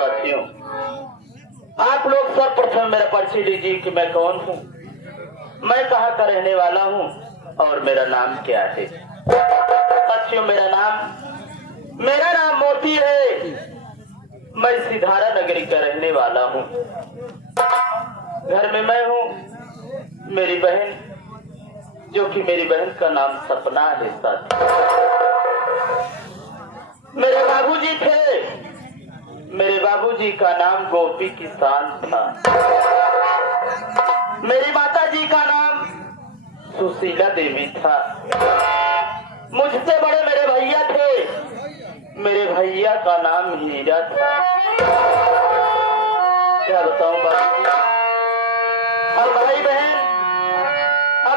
साथियों, आप लोग सर्वप्रथम मेरा परिचय लीजिए कि मैं कौन हूँ, मैं कहाँ का रहने वाला हूँ और मेरा नाम क्या है। साथियों, मेरा नाम मोती है। मैं सिधारा नगरी का रहने वाला हूँ। घर में मैं हूँ, मेरी बहन, जो कि मेरी बहन का नाम सपना है। साथियों, मेरे बाबूजी थे, मेरे बाबूजी का नाम गोपी किसान था। मेरी माता जी का नाम सुशीला देवी था। मुझसे बड़े मेरे भैया थे, मेरे भैया का नाम हीरा था। क्या बताऊं बाबूजी, हम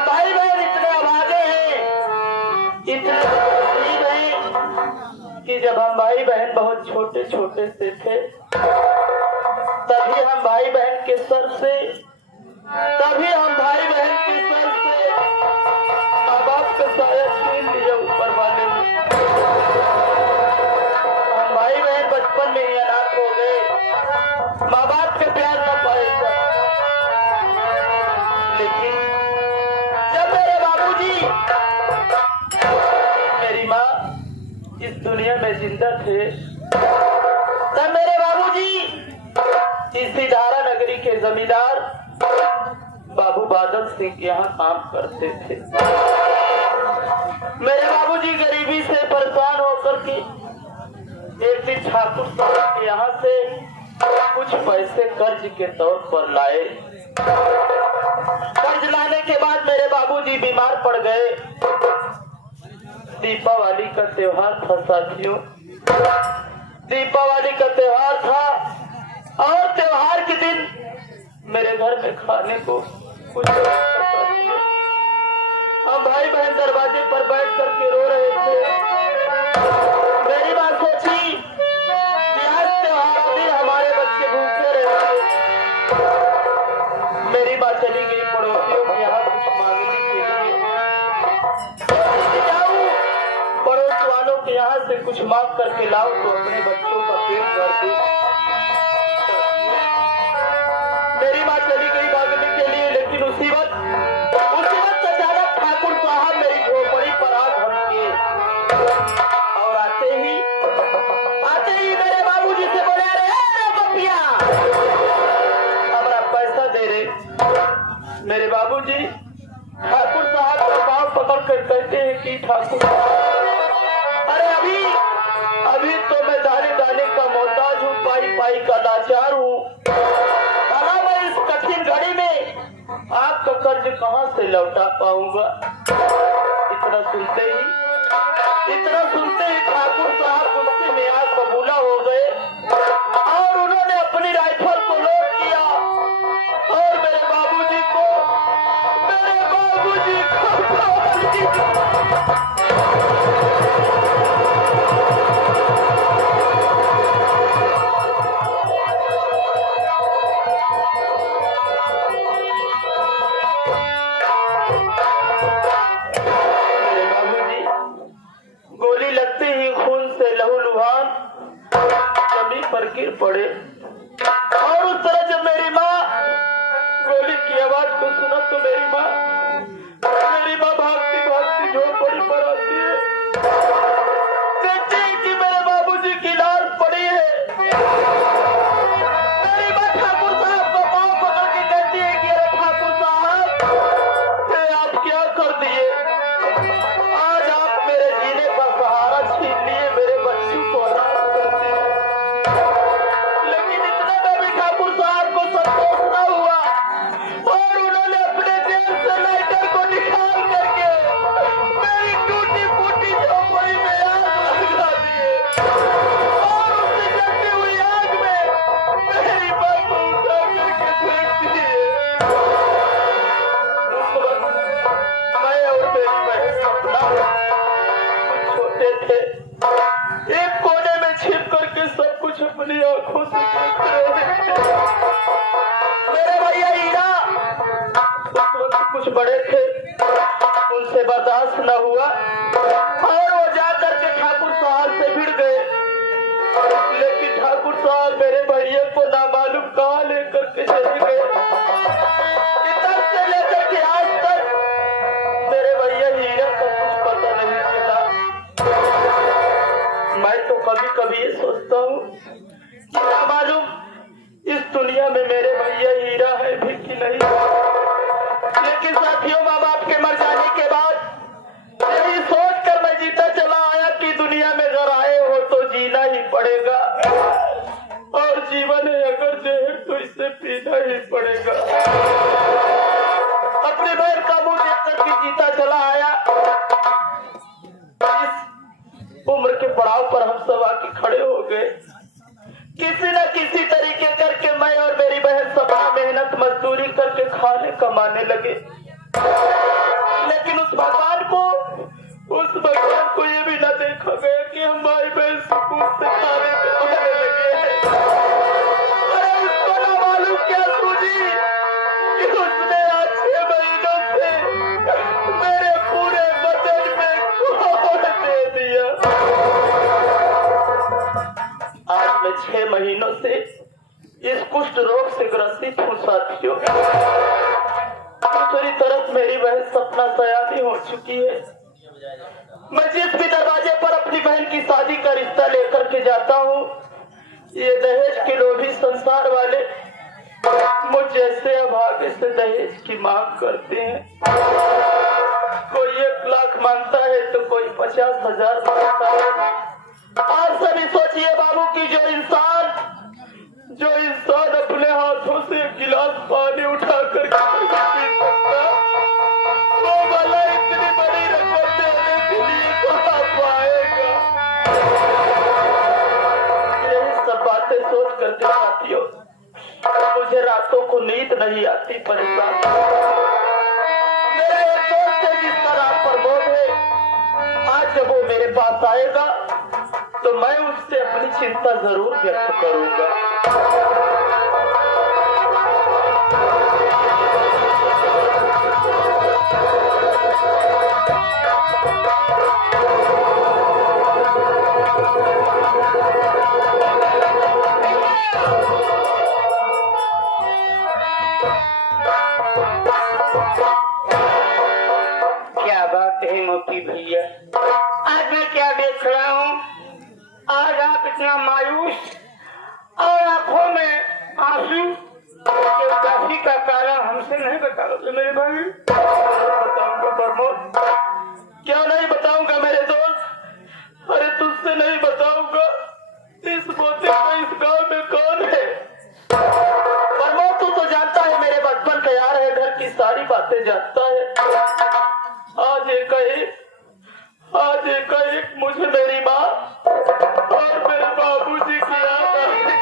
भाई बहन इतने अभागे हैं, इतने गरीब हैं कि जब हम भाई बहन बहुत छोटे छोटे से थे, तभी हम भाई बहन के सर से माँ बाप का साया छीन लिया ऊपर वाले ने। हम भाई बहन बचपन में ही अनाथ हो गए, माँ बाप के प्यार न पाए। लेकिन जब मेरे बाबूजी, मेरी माँ इस दुनिया में जिंदा थे, तब मेरे बाबूजी इस सिधारा नगरी के जमींदार बाबू बादल सिंह के यहाँ काम करते थे। मेरे बाबूजी गरीबी से परेशान होकर के एक दिन ठाकुर साहब के यहाँ से कुछ पैसे कर्ज के तौर पर लाए। कर्ज लाने के बाद मेरे बाबूजी बीमार पड़ गए। दीपावली का त्योहार था साथियों, दीपावली का त्योहार था और त्योहार के दिन मेरे घर में खाने को कुछ। हम भाई बहन दरवाजे पर बैठ करके रो रहे थे। मेरी बात सोची कि आज त्योहार के दिन हमारे बच्चे भूखे रहेंगे। मेरी बात चली गई पड़ोसियों के यहाँ कुछ मांगने के लिए। जाऊं पड़ोस वालों के यहाँ से कुछ मांग करके लाओ तो अपने बच्चों का पेट भर दूं। मेरी बात चली गई भागने के लिए, लेकिन उसी वक्त अचानक ठाकुर साहब मेरी झोपड़ी पर आ धमके और आते ही मेरे बाबूजी से बोले, अरे बपिया हमारा पैसा दे रे। मेरे बाबूजी ठाकुर साहब का पांव पकड़ कर कहते हैं कि ठाकुर, अरे अभी तो मैं दाने दाने का मोहताज हूँ, पाई का लाचार हूँ। घड़ी में आपका कर्ज कहां से लौटा पाऊंगा। इतना सुनते ही ठाकुर साहब गुस्से में आग बबूला हो गए और उन्होंने अपनी राइफल को लोड किया और मेरे बाबूजी को गिर पड़े। और उस तरह जब मेरी माँ गोली की आवाज को सुना तो मेरी माँ भागती झोपड़ी पर आती है, कहती है कि मेरे बाबूजी की लाश पड़ी है। मेरी माँ ठाकुर साहब को पांव पकड़ के कहती है कि अरे ठाकुर साहब, आप क्या कर दिए? आज आप मेरे जीने का सहारा छीन लिए, मेरे बच्चों को अनाथ कर दिए। अपनी आंखों से देख रहे थे। मेरे भैया हीरा उस वक्त कुछ बड़े थे, उनसे बर्दाश्त न हुआ और वो जाकर के ठाकुर साहब से भिड़ गए। लेकिन ठाकुर साहब मेरे भाई सोचता हूँ क्या मालूम इस दुनिया में मेरे भैया हीरा है भी कि नहीं। लेकिन साथियों, माँ बाप के मर जाने के बाद यही सोच कर मैं जीता चला आया कि दुनिया में अगर आए हो तो जीना ही पड़ेगा, और जीवन है अगर जहर तो इसे पीना ही पड़ेगा। अपने बहन का मुंह देखकर के जीता चला आया। इस उम्र के पड़ाव पर हम सब आके खड़े हो गए। किसी न किसी तरीके करके मैं और मेरी बहन सबका मेहनत मजदूरी करके खाने कमाने लगे। लेकिन उस भगवान को ये भी न देखा गया कि हम भाई बहन सुकून से खाने कमाने लगे। अरे उसको न मालूम क्या सूझी कि उसने आज 6 महीनों से मेरे पूरे बदन में कोड़ दे दिया। आज मैं 6 महीनों से इस कुष्ठ रोग से ग्रसित हूँ साथियों। दूसरी तरफ मेरी बहन सपना सयानी हो चुकी है। मैं जिस भी दरवाजे पर अपनी बहन की शादी का रिश्ता लेकर के जाता हूँ, ये दहेज के लोभी संसार वाले मुझ जैसे अभागे से दहेज की मांग करते हैं। कोई 1 लाख मांगता है तो कोई 50,000 मांगता है। आप सभी सोचिए बाबू की जो इंसान अपने हाथों से 1 गिलास पानी उठा कर पी सकता, वो भला इतनी बड़ी रकम देने के लिए कहाँ पाएगा। यही सब बातें सोच करके साथियों मुझे रातों को नींद नहीं आती, परेशान। मेरा एक दोस्त है जिसका नाम प्रमोद है। आज जब वो मेरे पास आएगा तो मैं उससे अपनी चिंता जरूर व्यक्त करूंगा। क्या बात है मोती भैया, आज मैं क्या देख रहा हूँ। आज आप इतना मायूस और आंखों में आंसू के उदासी का कारण हमसे नहीं बताओगे मेरे भाई? बताऊंगा प्रमोद, क्यों नहीं बताऊंगा मेरे दोस्त। अरे तुझसे नहीं बताऊंगा, इस मोती का इस गांव में कौन है? प्रमोद तू तो जानता है मेरे बचपन का यार है, घर की सारी बातें जानता है। आज एक मुझे मेरी माँ और मेरे बाबूजी की याद आ गई।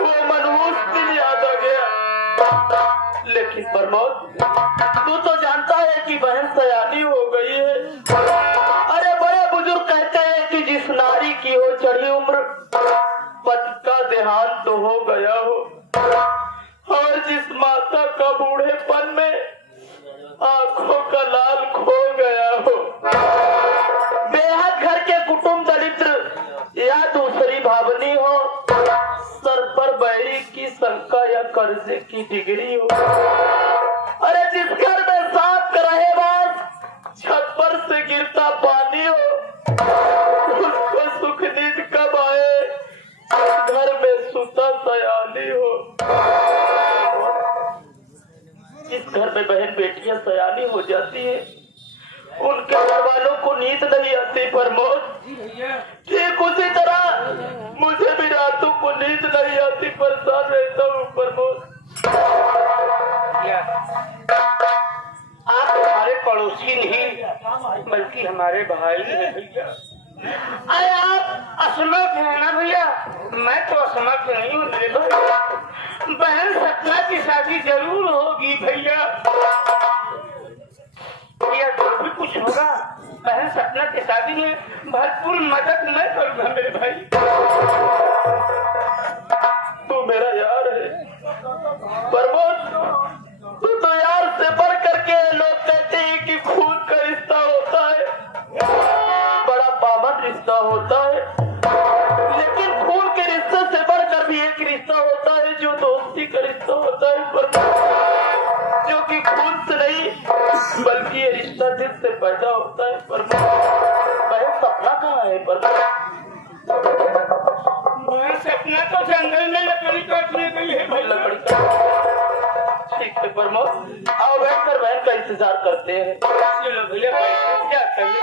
वो मनहूस दिन याद आ गया। लेकिन प्रमोद तू तो जानता है कि बहन सयानी हो गई है। अरे बड़े बुजुर्ग कहते हैं कि जिस नारी की हो चढ़ी उम्र, पति का देहांत तो हो गया हो, और जिस माता का बूढ़ेपन में आंखों का लाल खो गया हो, बेहद घर के कुटुंब दरिद्र या दूसरी भावनी हो, सर पर बैरी की शंका या कर्जे की डिग्री हो। अरे जिस घर में सांप रहे बस छप्पर से गिरता पानी हो, उसको सुख नींद कब आए घर में सुता सयानी हो। इस घर में बहन बेटियां सयानी हो जाती है, उनके घर वालों को नींद नहीं आती प्रमोद। ठीक उसी तरह मुझे भी रातों को नींद नहीं आती, परेशान रहता हूँ प्रमोद। आप हमारे पड़ोसी नहीं बल्कि हमारे भाई हैं भैया। अरे आप असमर्थ हैं ना भैया? मैं तो असमर्थ नहीं हूँ मेरे भाई। बहन सपना की शादी जरूर होगी भैया। भैया जो भी कुछ होगा बहन सपना की शादी में भरपूर मदद मैं करूँगा मेरे भाई। तू मेरा यार है प्रमोद, तू तो यार से बढ़ करके लोग कहते हैं कि खून का रिश्ता होता है, बड़ा पावन रिश्ता होता है। लेकिन खून के रिश्ते से बढ़कर भी एक रिश्ता होता है जो दोस्ती का रिश्ता होता है, जो कि खून से नहीं बल्कि ये रिश्ता दिल से पैदा होता है। पर बहन सपना कहाँ है पर मैं सपना तो जंगल में लकड़ी काटने गई है भाई। लकड़ी ठीक है प्रमोद, आओ बैठकर बहन का इंतजार करते हैं। चलो भैया क्या करें।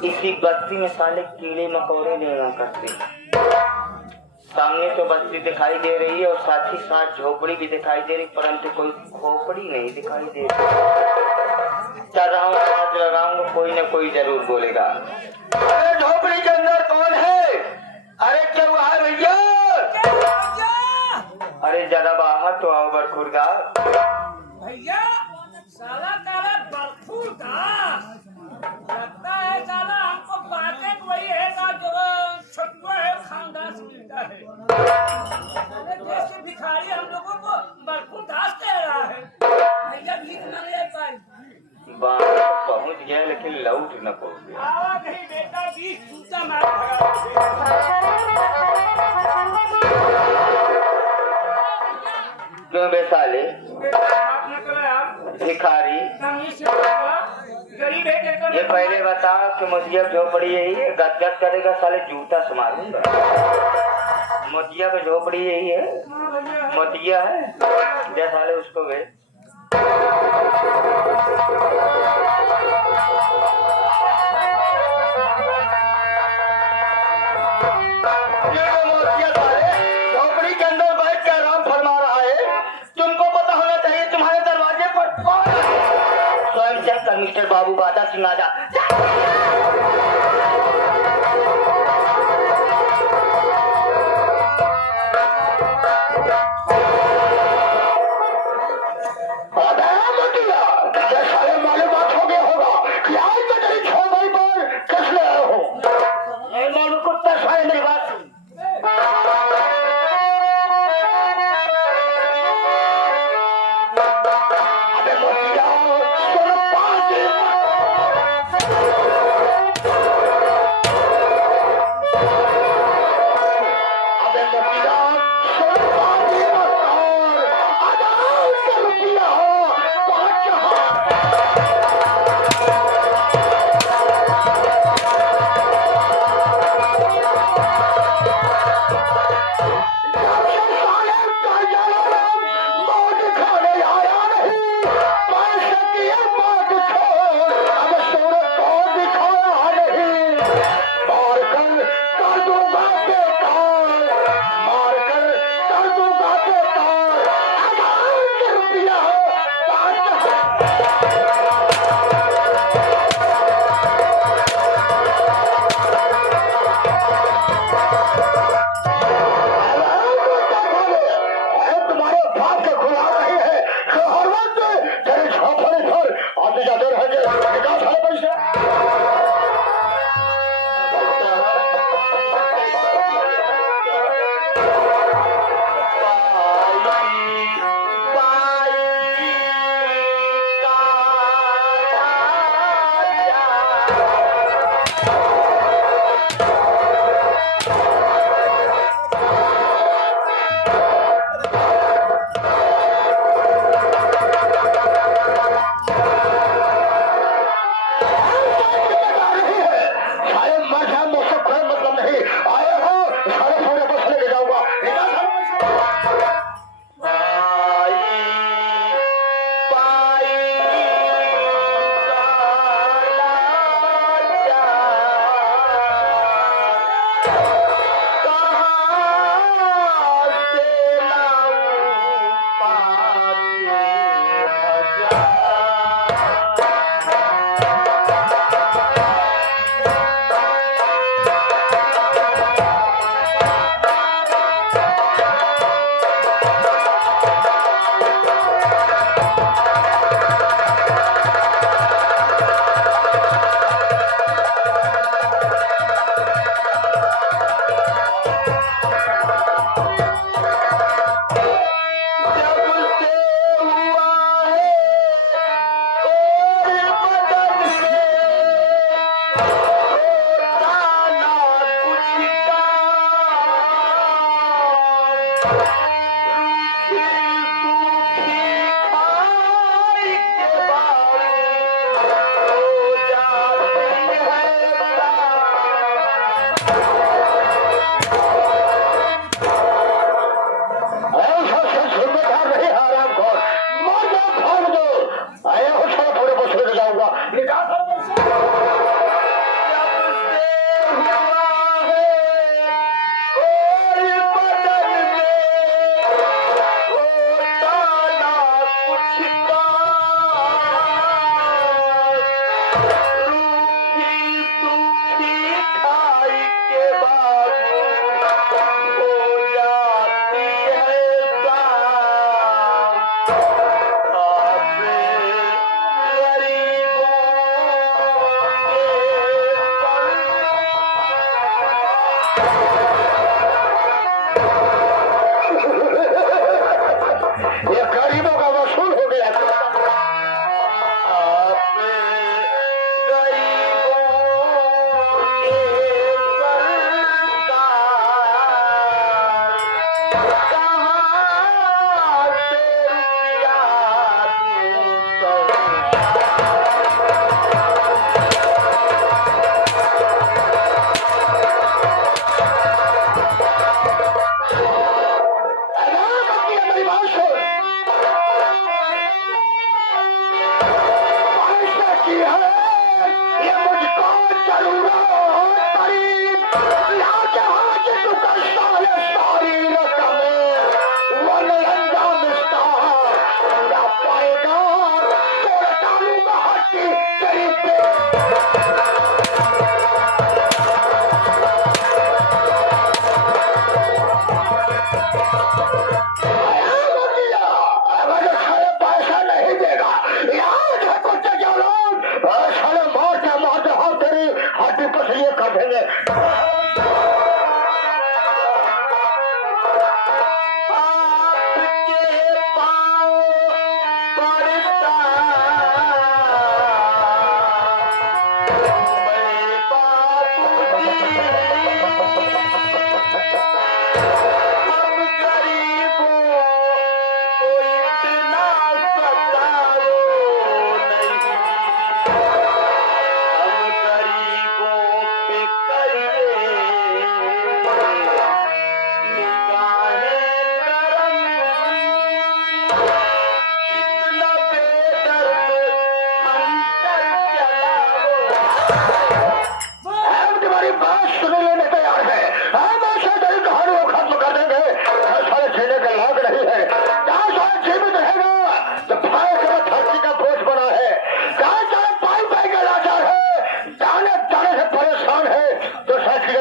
इसी बस्ती में साले कीड़े मकोड़े लेना करते। सामने तो बस्ती दिखाई दे रही है और साथ ही साथ झोपड़ी भी दिखाई दे रही, परंतु कोई खोपड़ी नहीं दिखाई दे रही। चल रहा हूँ, हाथ लगाऊंगा, कोई न कोई जरूर बोलेगा। अरे झोपड़ी के अंदर कौन है? अरे क्या हुआ है भैया? अरे जरा बाहर तो आओ बरखुरदा। भैया साला काला बरखुरदास लगता है साला हमको बातें वही है का जो छुटवा है खानदास मिलता है। अरे देश के भिखारी हम लोगों को बरखुरदास कह रहा है। भैया भीख मांग ले पाई बाहर पहुंच गया लेकिन लौट न पहुंच गया। आवा नहीं बेटा बीच जूता मार भगा। क्यों बे साले भिखारी? गरीब है ये पहले बता कि मुझिया झोपड़ी यही है? गदगद करेगा साले जूता से मारूंगा। मोतिया का झोपड़ी यही है? मोतिया है जय साले उसको गए। झोपड़ी के अंदर बैठ कर आराम फरमा रहा है। तुमको पता होना चाहिए तुम्हारे दरवाजे पर कौन है? स्वयं चेक कर मिस्टर बाबू बादा सिंह आजा। मालूमात हो गया होगा कि आज मैं तेरी झोपड़ी पर किस ले आया हूँ। मालूम कुत्ता साले मेरी बात सुन। अबे मोतिया सुन, 5 दिन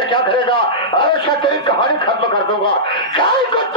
क्या करेगा? ऐसा तेरी कहानी खत्म कर दूंगा।